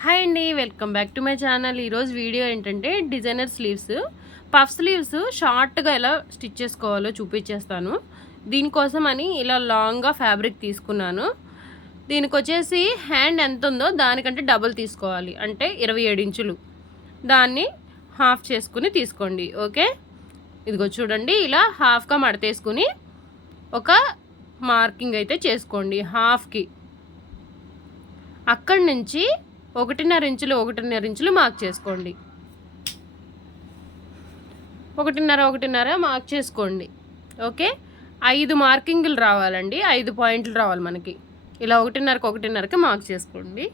Hi అండి, welcome back to my channel. ఈరోజు video ఏంటంటే డిజైనర్ స్లీవ్స్, పఫ్ స్లీవ్స్ షార్ట్గా ఎలా స్టిచ్ చేసుకోవాలో చూపించేస్తాను. దీనికోసం అని ఇలా లాంగ్గా ఫ్యాబ్రిక్ తీసుకున్నాను. దీనికి వచ్చేసి హ్యాండ్ ఎంత ఉందో దానికంటే డబుల్ తీసుకోవాలి, అంటే 27 ఇంచులు. దాన్ని హాఫ్ చేసుకుని తీసుకోండి. ఓకే, ఇదిగో చూడండి, ఇలా హాఫ్గా మడతేసుకుని ఒక మార్కింగ్ అయితే చేసుకోండి. హాఫ్కి అక్కడి నుంచి 1.5 ఇంచులు మార్క్ చేసుకోండి. 1.5 మార్క్ చేసుకోండి. ఓకే, 5 మార్కింగ్లు రావాలండి, 5 పాయింట్లు రావాలి మనకి. ఇలా 1.5కి మార్క్ చేసుకోండి.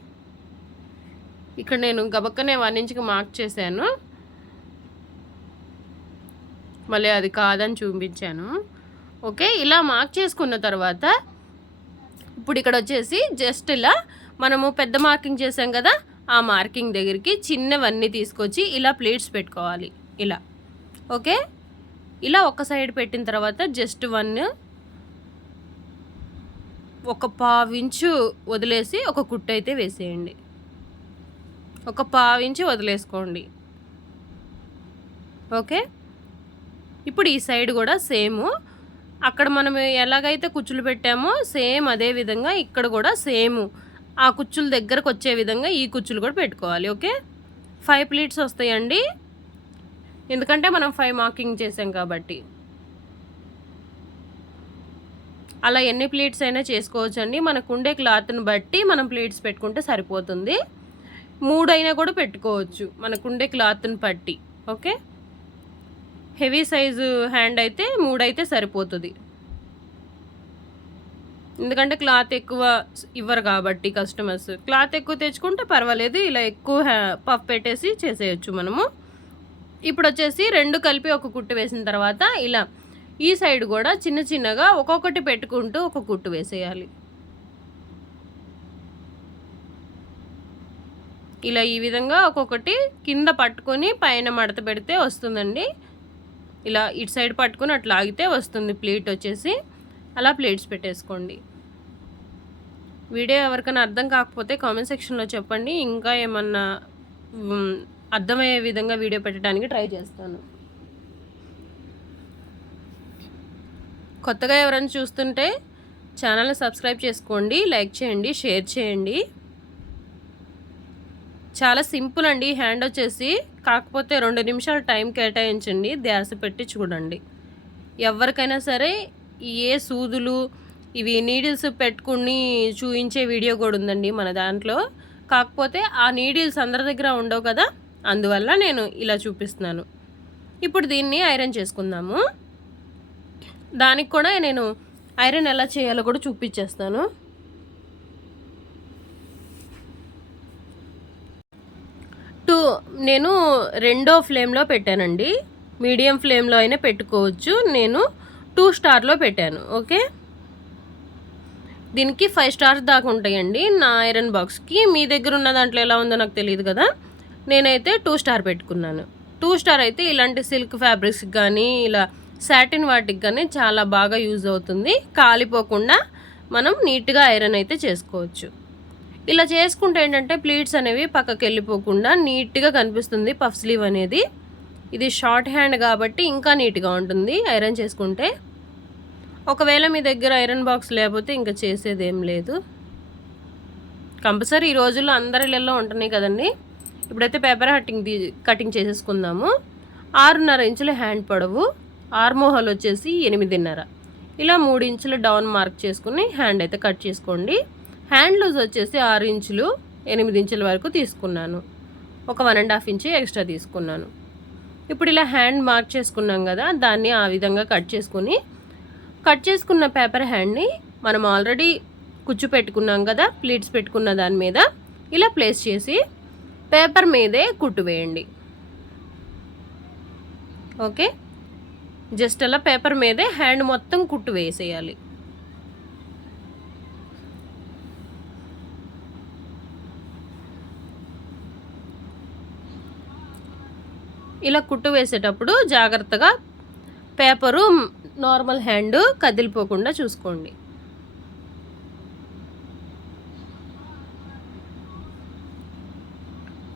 ఇక్కడ నేను గబక్కనే 1 ఇంచుకి మార్క్ చేశాను, మళ్ళీ అది కాదని చూపించాను. ఓకే, ఇలా మార్క్ చేసుకున్న తర్వాత ఇప్పుడు ఇక్కడ వచ్చేసి జస్ట్ ఇలా మనము పెద్ద మార్కింగ్ చేసాం కదా, ఆ మార్కింగ్ దగ్గరికి చిన్నవన్నీ తీసుకొచ్చి ఇలా ప్లేట్స్ పెట్టుకోవాలి. ఇలా ఓకే, ఇలా ఒక సైడ్ పెట్టిన తర్వాత జస్ట్ ఒక పావించు వదిలేసి ఒక కుట్టు అయితే వేసేయండి. ఒక పావించు వదిలేసుకోండి. ఓకే, ఇప్పుడు ఈ సైడ్ కూడా సేమ్, అక్కడ మనం ఎలాగైతే కుచ్చులు పెట్టామో సేమ్ అదే విధంగా ఇక్కడ కూడా సేమ్ ఆ కుచ్చుల దగ్గరకు వచ్చే విధంగా ఈ కుచ్చులు కూడా పెట్టుకోవాలి. ఓకే, 5 ప్లీట్స్ వస్తాయండి, ఎందుకంటే మనం 5 మార్కింగ్ చేసాం కాబట్టి. అలా ఎన్ని ప్లీట్స్ అయినా చేసుకోవచ్చు అండి, మనకు ఉండే క్లాత్ని బట్టి మనం ప్లీట్స్ పెట్టుకుంటే సరిపోతుంది. 3 అయినా కూడా పెట్టుకోవచ్చు మనకుండే క్లాత్ని బట్టి. ఓకే, హెవీ సైజు హ్యాండ్ అయితే 3 అయితే సరిపోతుంది, ఎందుకంటే క్లాత్ ఎక్కువ ఇవ్వరు కాబట్టి కస్టమర్స్. క్లాత్ ఎక్కువ తెచ్చుకుంటే పర్వాలేదు, ఇలా ఎక్కువ పఫ్ పెట్టేసి చేసేయచ్చు మనము. ఇప్పుడు వచ్చేసి 2 కలిపి ఒక కుట్టు వేసిన తర్వాత ఇలా ఈ సైడ్ కూడా చిన్న చిన్నగా ఒక్కొక్కటి పెట్టుకుంటూ ఒక కుట్టు వేసేయాలి. ఇలా ఈ విధంగా ఒక్కొక్కటి కింద పట్టుకొని పైన మడత పెడితే వస్తుందండి. ఇలా ఇటు సైడ్ పట్టుకొని అట్లా ఆగితే వస్తుంది ప్లేట్ వచ్చేసి. అలా ప్లేట్స్ పెట్టేసుకోండి. వీడియో ఎవరికైనా అర్థం కాకపోతే కామెంట్ సెక్షన్లో చెప్పండి, ఇంకా ఏమన్నా అర్థమయ్యే విధంగా వీడియో పెట్టడానికి ట్రై చేస్తాను. కొత్తగా ఎవరైనా చూస్తుంటే ఛానల్ని సబ్స్క్రైబ్ చేసుకోండి, లైక్ చేయండి, షేర్ చేయండి. చాలా సింపుల్ అండి హ్యాండ్ వచ్చేసి, కాకపోతే 2 నిమిషాలు టైం కేటాయించండి, ధ్యాస పెట్టి చూడండి. ఎవరికైనా సరే ఏ సూదులు ఇవి నీడిల్స్ పెట్టుకుని చూయించే వీడియో కూడా ఉందండి మన దాంట్లో, కాకపోతే ఆ నీడిల్స్ అందరి దగ్గర ఉండవు కదా, అందువల్ల నేను ఇలా చూపిస్తున్నాను. ఇప్పుడు దీన్ని ఐరన్ చేసుకుందాము. దానికి కూడా నేను ఐరన్ ఎలా చేయాలో కూడా చూపించేస్తాను. నేను 2వ ఫ్లేమ్లో పెట్టానండి, మీడియం ఫ్లేమ్లో అయినా పెట్టుకోవచ్చు. నేను 2 స్టార్లో పెట్టాను. ఓకే, దీనికి 5 స్టార్స్ దాకా ఉంటాయండి నా ఐరన్ బాక్స్కి. మీ దగ్గర ఉన్న దాంట్లో ఎలా ఉందో నాకు తెలియదు కదా, నేనైతే 2 స్టార్ పెట్టుకున్నాను. 2 స్టార్ అయితే ఇలాంటి సిల్క్ ఫ్యాబ్రిక్స్కి కానీ ఇలా సాటిన్ వాటికి కానీ చాలా బాగా యూజ్ అవుతుంది, కాలిపోకుండా మనం నీట్గా ఐరన్ అయితే చేసుకోవచ్చు. ఇలా చేసుకుంటే ఏంటంటే ప్లీట్స్ అనేవి పక్కకి వెళ్ళిపోకుండా నీట్గా కనిపిస్తుంది పఫ్ స్లీవ్ అనేది. ఇది షార్ట్ హ్యాండ్ కాబట్టి ఇంకా నీట్గా ఉంటుంది ఐరన్ చేసుకుంటే. ఒకవేళ మీ దగ్గర ఐరన్ బాక్స్ లేకపోతే ఇంకా చేసేది ఏం లేదు, కంపల్సరీ ఈ రోజుల్లో అందరి ఇళ్ళల్లో ఉంటున్నాయి కదండి. ఇప్పుడైతే పేపర్ కటింగ్ చేసేసుకుందాము. 6.5 ఇంచుల హ్యాండ్ పొడవు, ఆర్మోహల్ వచ్చేసి 8.5. ఇలా 3 ఇంచులు డౌన్ మార్క్ చేసుకుని హ్యాండ్ అయితే కట్ చేసుకోండి. హ్యాండ్ లూజ్ వచ్చేసి 6 ఇంచులు 8 ఇంచుల వరకు తీసుకున్నాను, ఒక 1.5 ఇంచు ఎక్స్ట్రా తీసుకున్నాను. ఇప్పుడు ఇలా హ్యాండ్ మార్క్ చేసుకున్నాం కదా, దాన్ని ఆ విధంగా కట్ చేసుకున్న పేపర్ హ్యాండ్ని మనం ఆల్రెడీ కుచ్చు పెట్టుకున్నాం కదా, ప్లీట్స్ పెట్టుకున్న దాని మీద ఇలా ప్లేస్ చేసి పేపర్ మీదే కుట్టు వేయండి. ఓకే, జస్ట్ అలా పేపర్ మీదే హ్యాండ్ మొత్తం కుట్టు వేసేయాలి. ఇలా కుట్టు వేసేటప్పుడు జాగ్రత్తగా పేపరు నార్మల్ హ్యాండ్ కదిలిపోకుండా చూసుకోండి.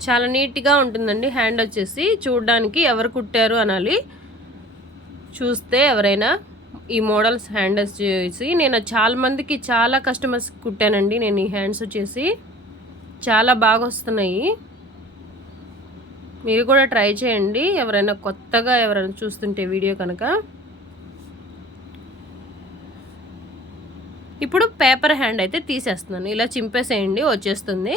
చాలా నీట్గా ఉంటుందండి. హ్యాండ్ వచ్చేసి చూడడానికి ఎవరు కుట్టారు అనాలి. చూస్తే ఎవరైనా ఈ మోడల్స్ హ్యాండ్స్ చేసి నేను చాలా మందికి చాలా కస్టమర్స్ కుట్టానండి. నేను ఈ హ్యాండ్స్ వచ్చేసి చాలా బాగా వస్తున్నాయి. మీరు కూడా ట్రై చేయండి ఎవరైనా కొత్తగా ఎవరైనా చూస్తుంటే వీడియో కనుక. ఇప్పుడు పేపర్ హ్యాండ్ అయితే తీసేస్తున్నాను. ఇలా చింపేసేయండి, వచ్చేస్తుంది.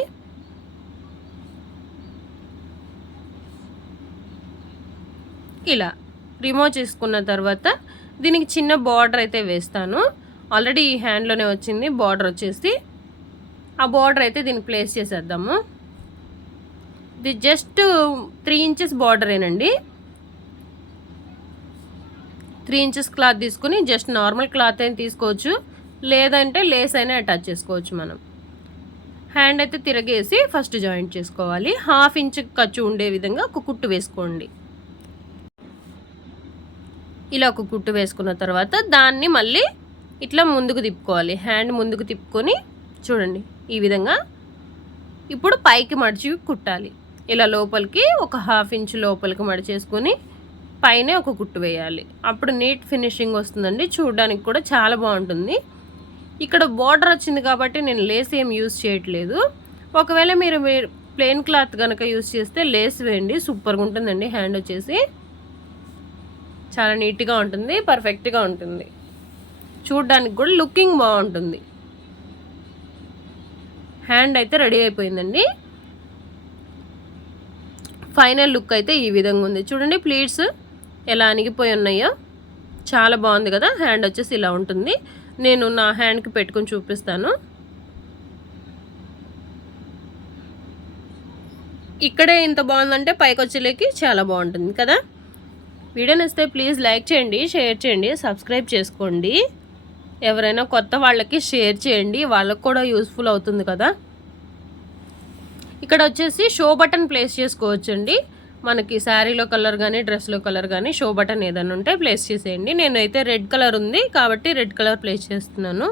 ఇలా రిమూవ్ చేసుకున్న తర్వాత దీనికి చిన్న బార్డర్ అయితే వేస్తాను. ఆల్రెడీ ఈ హ్యాండ్లోనే వచ్చింది బార్డర్ వచ్చేసి. ఆ బార్డర్ అయితే దీనికి ప్లేస్ చేసేద్దాము. ఇది జస్ట్ 3 ఇంచెస్ బార్డరేనండి. 3 ఇంచెస్ క్లాత్ తీసుకుని జస్ట్ నార్మల్ క్లాత్ అయినా తీసుకోవచ్చు, లేదంటే లేస్ అయినా అటాచ్ చేసుకోవచ్చు. మనం హ్యాండ్ అయితే తిరగేసి ఫస్ట్ జాయింట్ చేసుకోవాలి. 1/2 ఇంచ్ ఖర్చు ఉండే విధంగా ఒక కుట్టు వేసుకోండి. ఇలా ఒక కుట్టు వేసుకున్న తర్వాత దాన్ని మళ్ళీ ఇట్లా ముందుకు తిప్పుకోవాలి. హ్యాండ్ ముందుకు తిప్పుకొని చూడండి ఈ విధంగా. ఇప్పుడు పైకి మడిచి కుట్టాలి. ఇలా లోపలికి ఒక 1/2 ఇంచ్ లోపలికి మడిచేసుకొని పైన ఒక కుట్టు వేయాలి. అప్పుడు నీట్ ఫినిషింగ్ వస్తుందండి. చూడడానికి కూడా చాలా బాగుంటుంది. ఇక్కడ బార్డర్ వచ్చింది కాబట్టి నేను లేస్ ఏం యూజ్ చేయట్లేదు. ఒకవేళ మీరు ప్లెయిన్ క్లాత్ కనుక యూజ్ చేస్తే లేస్ వేయండి, సూపర్గా ఉంటుందండి. హ్యాండ్ వచ్చేసి చాలా నీట్గా ఉంటుంది, పర్ఫెక్ట్గా ఉంటుంది. చూడడానికి కూడా లుకింగ్ బాగుంటుంది. హ్యాండ్ అయితే రెడీ అయిపోయిందండి. ఫైనల్ లుక్ అయితే ఈ విధంగా ఉంది. చూడండి ప్లీట్స్ ఎలా అణిగిపోయి ఉన్నాయో, చాలా బాగుంది కదా. హ్యాండ్ వచ్చేసి ఇలా ఉంటుంది. నేను నా హ్యాండ్కి పెట్టుకొని చూపిస్తాను. ఇక్కడే ఇంత బాగుందంటే పైకి వచ్చేలేకి చాలా బాగుంటుంది కదా. వీడియో నచ్చితే ప్లీజ్ లైక్ చేయండి, షేర్ చేయండి, సబ్స్క్రైబ్ చేసుకోండి. ఎవరైనా కొత్త వాళ్ళకి షేర్ చేయండి, వాళ్ళకు కూడా యూస్ఫుల్ అవుతుంది కదా. ఇక్కడ వచ్చేసి షో బటన్ ప్లేస్ చేసుకోవచ్చండి. మనకి శారీలో కలర్ కానీ డ్రెస్లో కలర్ కానీ షో బటన్ ఏదైనా ఉంటే ప్లేస్ చేసేయండి. నేనైతే రెడ్ కలర్ ఉంది కాబట్టి రెడ్ కలర్ ప్లేస్ చేస్తున్నాను.